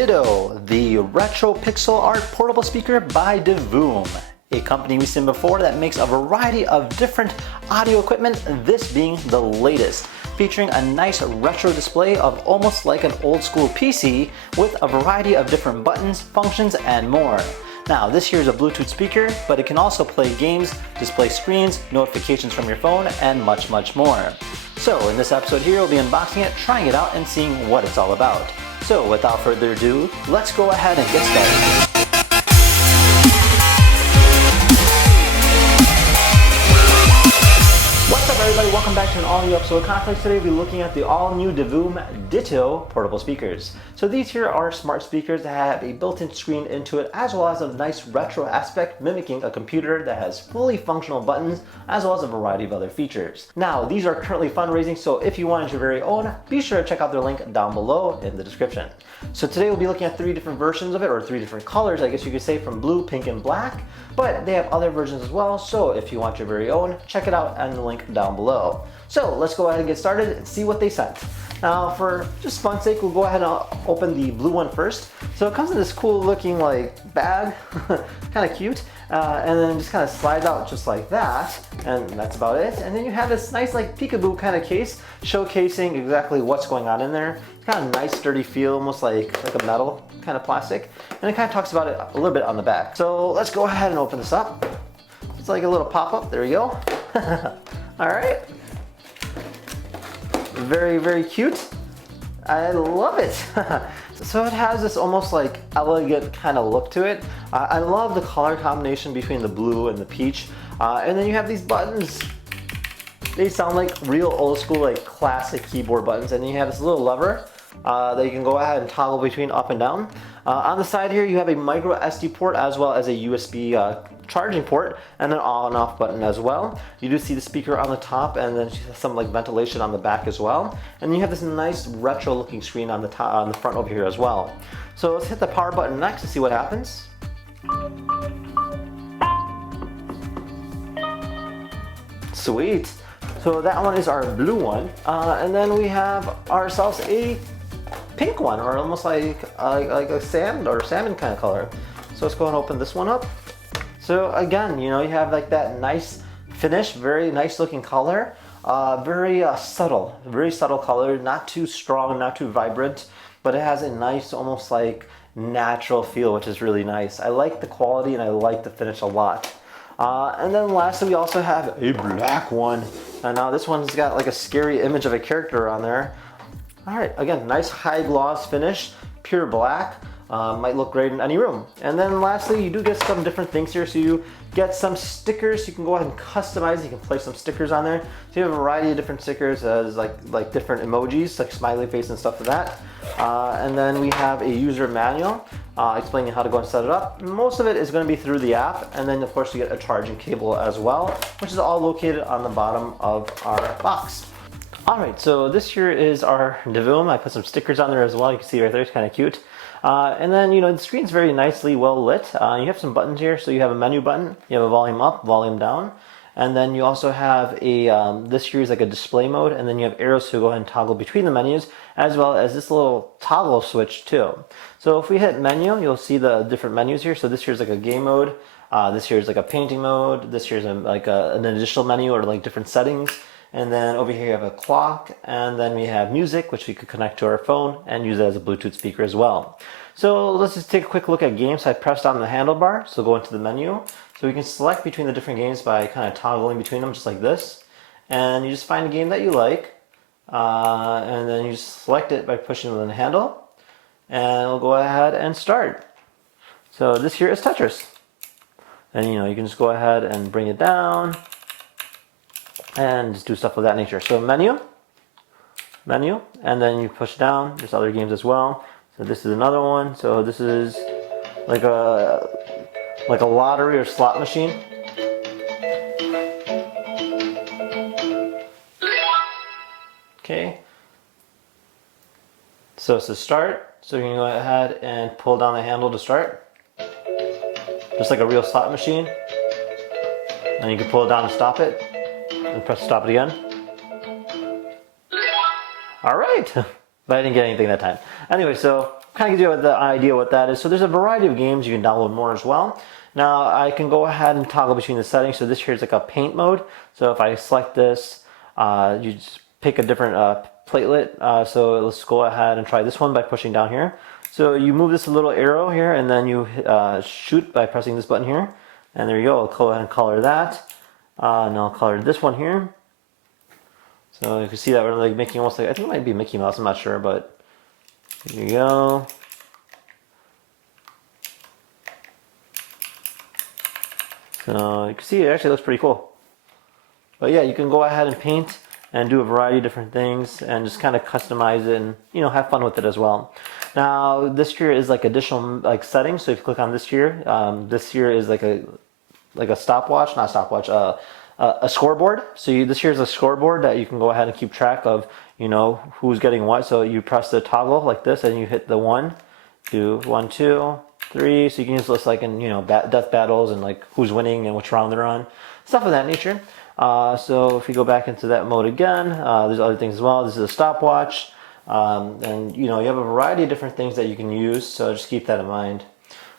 Ditto, the retro pixel art portable speaker by DiVoom, a company we've seen before that makes a variety of different audio equipment, this being the latest, featuring a nice retro display of almost like an old school PC with a variety of different buttons, functions, and more. Now, this here is a Bluetooth speaker, but it can also play games, display screens, notifications from your phone, and much, much more. So in this episode here, we'll be unboxing it, trying it out, and seeing what it's all about. So without further ado, let's go ahead and get started. What's up everybody, welcome back to an all new episode of Context. Today we'll be looking at the all new DiVoom Ditto portable speakers. So these here are smart speakers that have a built-in screen into it, as well as a nice retro aspect mimicking a computer that has fully functional buttons, as well as a variety of other features. Now these are currently fundraising, so if you wanted your very own, be sure to check out their link down below in the description. So today we'll be looking at 3 different versions of it, or 3 different colors, I guess you could say, from blue, pink, and black. But they have other versions as well, so if you want your very own, check it out and the link down below. So let's go ahead and get started and see what they sent. Now for just fun's sake, we'll go ahead and open the blue one first. So it comes in this cool looking like bag, kind of cute, and then just kind of slides out just like that, and that's about it. And then you have this nice like peekaboo kind of case showcasing exactly what's going on in there. It's kind of nice sturdy feel, almost like a metal kind of plastic, and it kind of talks about it a little bit on the back. So let's go ahead and open this up. It's like a little pop-up, there we go. All right. Very, very cute. I love it. So it has this almost like elegant kind of look to it. I love the color combination between the blue and the peach. And then you have these buttons. They sound like real old school, like classic keyboard buttons. And then you have this little lever that you can go ahead and toggle between up and down. On the side here, you have a micro SD port as well as a USB charging port and an on and off button as well. You do see the speaker on the top and then some like ventilation on the back as well. And you have this nice retro looking screen on the top, on the front over here as well. So let's hit the power button next to see what happens. Sweet. So that one is our blue one. And then we have ourselves a pink one, or almost like a sand or salmon kind of color. So let's go ahead and open this one up. So again, you know, you have like that nice finish, very nice looking color, very subtle color, not too strong, not too vibrant, but it has a nice, almost like natural feel, which is really nice. I like the quality and I like the finish a lot. And then lastly, we also have a black one. And now this one's got like a scary image of a character on there. All right, again, nice high gloss finish, pure black. Might look great in any room. And then lastly, you do get some different things here. So you get some stickers. You can go ahead and customize. You can place some stickers on there. So you have a variety of different stickers as like different emojis, like smiley face and stuff like that. And then we have a user manual explaining how to go and set it up. Most of it is going to be through the app. And then of course you get a charging cable as well, which is all located on the bottom of our box. Alright, so this here is our DiVoom. I put some stickers on there as well. You can see right there, it's kind of cute. And then, you know, the screen's very nicely well lit. You have some buttons here. So you have a menu button, you have a volume up, volume down. And then you also have a, this here is like a display mode. And then you have arrows to go ahead and toggle between the menus, as well as this little toggle switch too. So if we hit menu, you'll see the different menus here. So this here is like a game mode. This here is like a painting mode. This here is like an additional menu or like different settings. And then over here you have a clock, and then we have music, which we could connect to our phone and use it as a Bluetooth speaker as well. So let's just take a quick look at games. So I pressed on the handlebar, so go into the menu. So we can select between the different games by kind of toggling between them just like this. And you just find a game that you like, and then you just select it by pushing on the handle, and we'll go ahead and start. So this here is Tetris. And you know, you can just go ahead and bring it down, and just do stuff of that nature. So menu, and then you push down. There's other games as well. So this is another one. So this is like a lottery or slot machine. Okay. So it's to start. So you can go ahead and pull down the handle to start, just like a real slot machine. And you can pull it down to stop it, and press stop it again. All right, but I didn't get anything that time. Anyway, so kind of gives you the idea what that is. So there's a variety of games. You can download more as well. Now I can go ahead and toggle between the settings. So this here is like a paint mode. So if I select this, you just pick a different platelet. So let's go ahead and try this one by pushing down here. So you move this little arrow here, and then you shoot by pressing this button here. And there you go. I'll go ahead and color that. And I'll color this one here. So you can see that we're like making almost like, I think it might be Mickey Mouse, I'm not sure, but here you go. So you can see it actually looks pretty cool. But yeah, you can go ahead and paint and do a variety of different things and just kind of customize it and, you know, have fun with it as well. Now this here is like additional like settings. So if you click on this here is like a stopwatch, not stopwatch, a scoreboard. So this here is a scoreboard that you can go ahead and keep track of, you know, who's getting what. So you press the toggle like this and you hit the 1, 2, 1, 2, 3. So you can use this like in, you know, death battles and like who's winning and which round they're on, stuff of that nature. So if you go back into that mode again, there's other things as well. This is a stopwatch, and you know, you have a variety of different things that you can use. So just keep that in mind.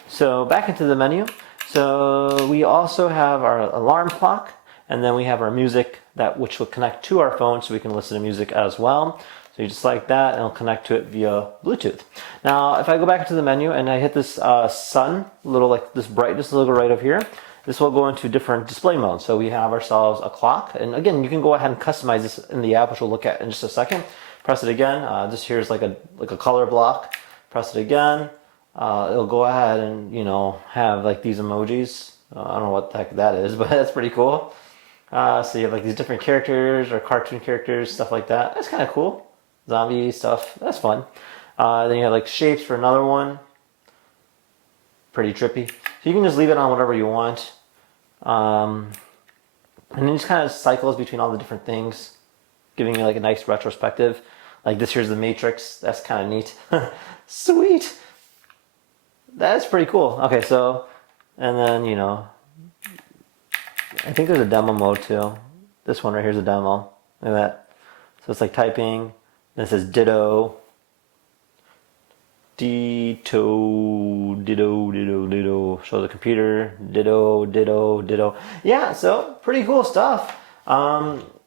So back into the menu. So we also have our alarm clock, and then we have our music which will connect to our phone, so we can listen to music as well. So you just like that, and it'll connect to it via Bluetooth. Now, if I go back into the menu and I hit this sun, little like this brightness logo right over here, this will go into different display modes. So we have ourselves a clock, and again, you can go ahead and customize this in the app, which we'll look at in just a second. Press it again. This here is like a color block. Press it again. It'll go ahead and, you know, have like these emojis. I don't know what the heck that is, but that's pretty cool. So you have like these different characters or cartoon characters, stuff like that. That's kind of cool. Zombie stuff. That's fun. Then you have like shapes for another one. Pretty trippy. So you can just leave it on whatever you want. And then it just kind of cycles between all the different things, giving you like a nice retrospective. Like this here's the Matrix. That's kind of neat. Sweet. That's pretty cool. Okay, so, and then, you know, I think there's a demo mode too. This one right here is a demo. Look at that. So it's like typing. And it says Ditto. Ditto, Ditto, Ditto, Ditto. Show the computer. Ditto, Ditto, Ditto. Yeah, so pretty cool stuff.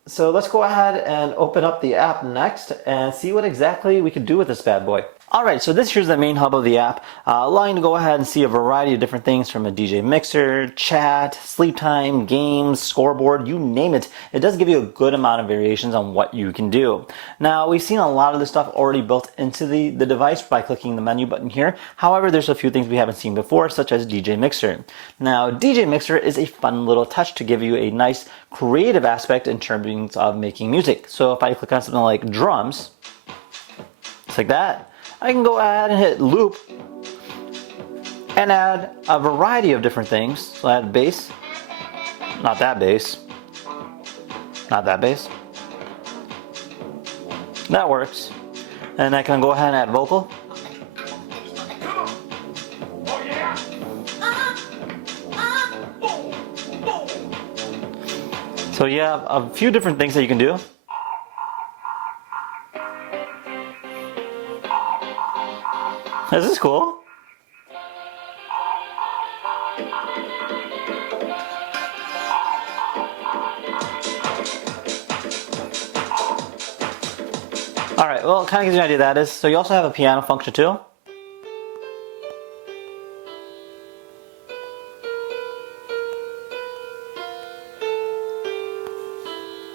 So let's go ahead and open up the app next and see what exactly we could do with this bad boy. Alright, so this here's the main hub of the app, allowing you to go ahead and see a variety of different things from a DJ mixer, chat, sleep time, games, scoreboard, you name it. It does give you a good amount of variations on what you can do. Now, we've seen a lot of this stuff already built into the device by clicking the menu button here. However, there's a few things we haven't seen before, such as DJ Mixer. Now, DJ Mixer is a fun little touch to give you a nice creative aspect in terms of making music. So if I click on something like drums, just like that, I can go ahead and hit loop and add a variety of different things. So I add bass, not that bass, not that bass. That works. And I can go ahead and add vocal. So you have a few different things that you can do. This is cool. Alright, well, it kind of gives you an idea what that is. So you also have a piano function too.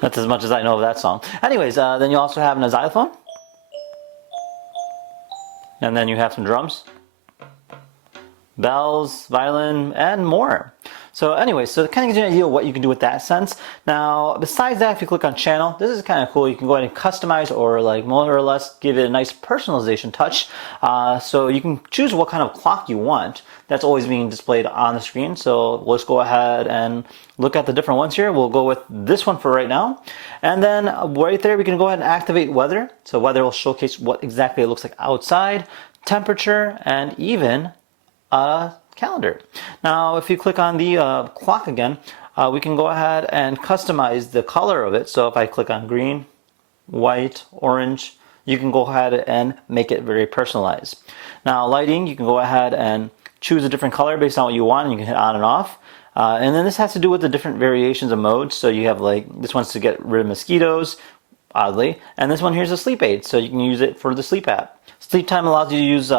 That's as much as I know of that song. Anyways, then you also have a xylophone. And then you have some drums, bells, violin, and more. So anyway, so it kind of gives you an idea of what you can do with that sense. Now, besides that, if you click on channel, this is kind of cool. You can go ahead and customize or like more or less give it a nice personalization touch. So you can choose what kind of clock you want. That's always being displayed on the screen. So let's go ahead and look at the different ones here. We'll go with this one for right now. And then right there, we can go ahead and activate weather. So weather will showcase what exactly it looks like outside, temperature, and even calendar. Now, if you click on the clock again, we can go ahead and customize the color of it. So if I click on green, white, orange, you can go ahead and make it very personalized. Now lighting, you can go ahead and choose a different color based on what you want, and you can hit on and off. And then this has to do with the different variations of modes. So you have like, this one's to get rid of mosquitoes, oddly, and this one here's a sleep aid, so you can use it for the sleep app. Sleep time allows you to use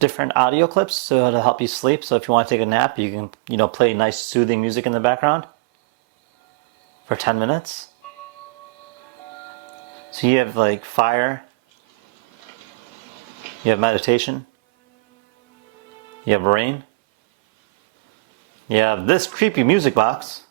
different audio clips so to help you sleep. So if you want to take a nap, you can, you know, play nice soothing music in the background for 10 minutes. So you have like fire, you have meditation, you have rain, you have this creepy music box.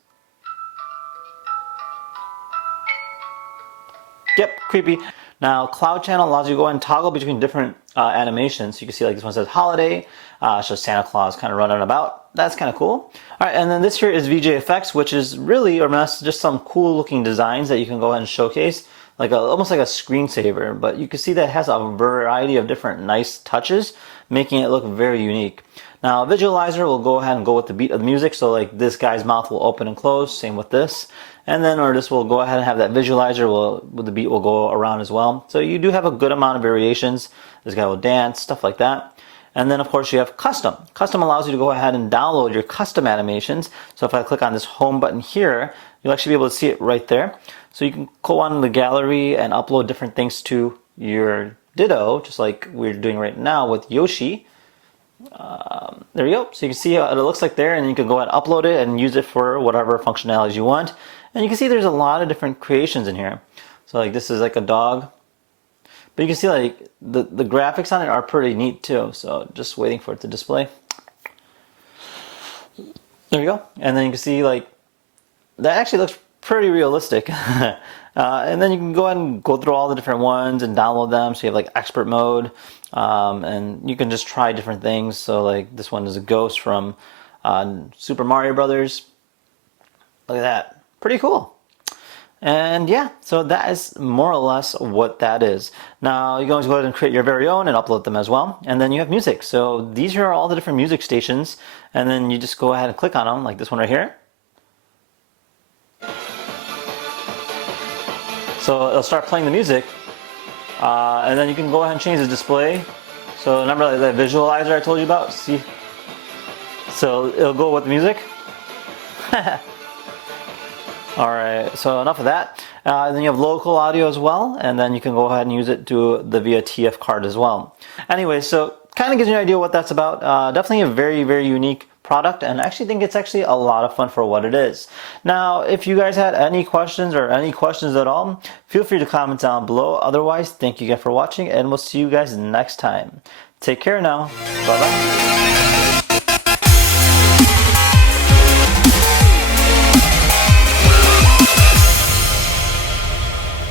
Yep, creepy. Now, Cloud Channel allows you to go ahead and toggle between different animations. So you can see like this one says holiday, shows Santa Claus kind of running about. That's kind of cool. All right, and then this here is VJ Effects, which is really, or just some cool looking designs that you can go ahead and showcase, like almost like a screensaver. But you can see that it has a variety of different nice touches, making it look very unique. Now, Visualizer will go ahead and go with the beat of the music. So like this guy's mouth will open and close, same with this. And then, or this will go ahead and have that visualizer, the beat will go around as well. So you do have a good amount of variations. This guy will dance, stuff like that. And then of course you have custom. Custom allows you to go ahead and download your custom animations. So if I click on this home button here, you'll actually be able to see it right there. So you can go on the gallery and upload different things to your Ditto, just like we're doing right now with Yoshi. There you go. So you can see what it looks like there, and you can go ahead and upload it and use it for whatever functionalities you want. And you can see there's a lot of different creations in here. So like this is like a dog. But you can see like the graphics on it are pretty neat too. So just waiting for it to display. There you go. And then you can see like that actually looks pretty realistic. And then you can go ahead and go through all the different ones and download them. So you have like expert mode, and you can just try different things. So like this one is a ghost from Super Mario Brothers. Look at that. Pretty cool. And yeah, so that is more or less what that is. Now you can always go ahead and create your very own and upload them as well. And then you have music. So these are all the different music stations. And then you just go ahead and click on them, like this one right here. So it'll start playing the music. And then you can go ahead and change the display. So remember like that visualizer I told you about? See? So it'll go with the music. Alright, so enough of that. Then you have local audio as well, and then you can go ahead and use it via TF card as well. Anyway, so kind of gives you an idea what that's about. Definitely a very, very unique product, and I actually think it's actually a lot of fun for what it is. Now, if you guys had any questions or any questions at all, feel free to comment down below. Otherwise, thank you again for watching, and we'll see you guys next time. Take care now. Bye-bye.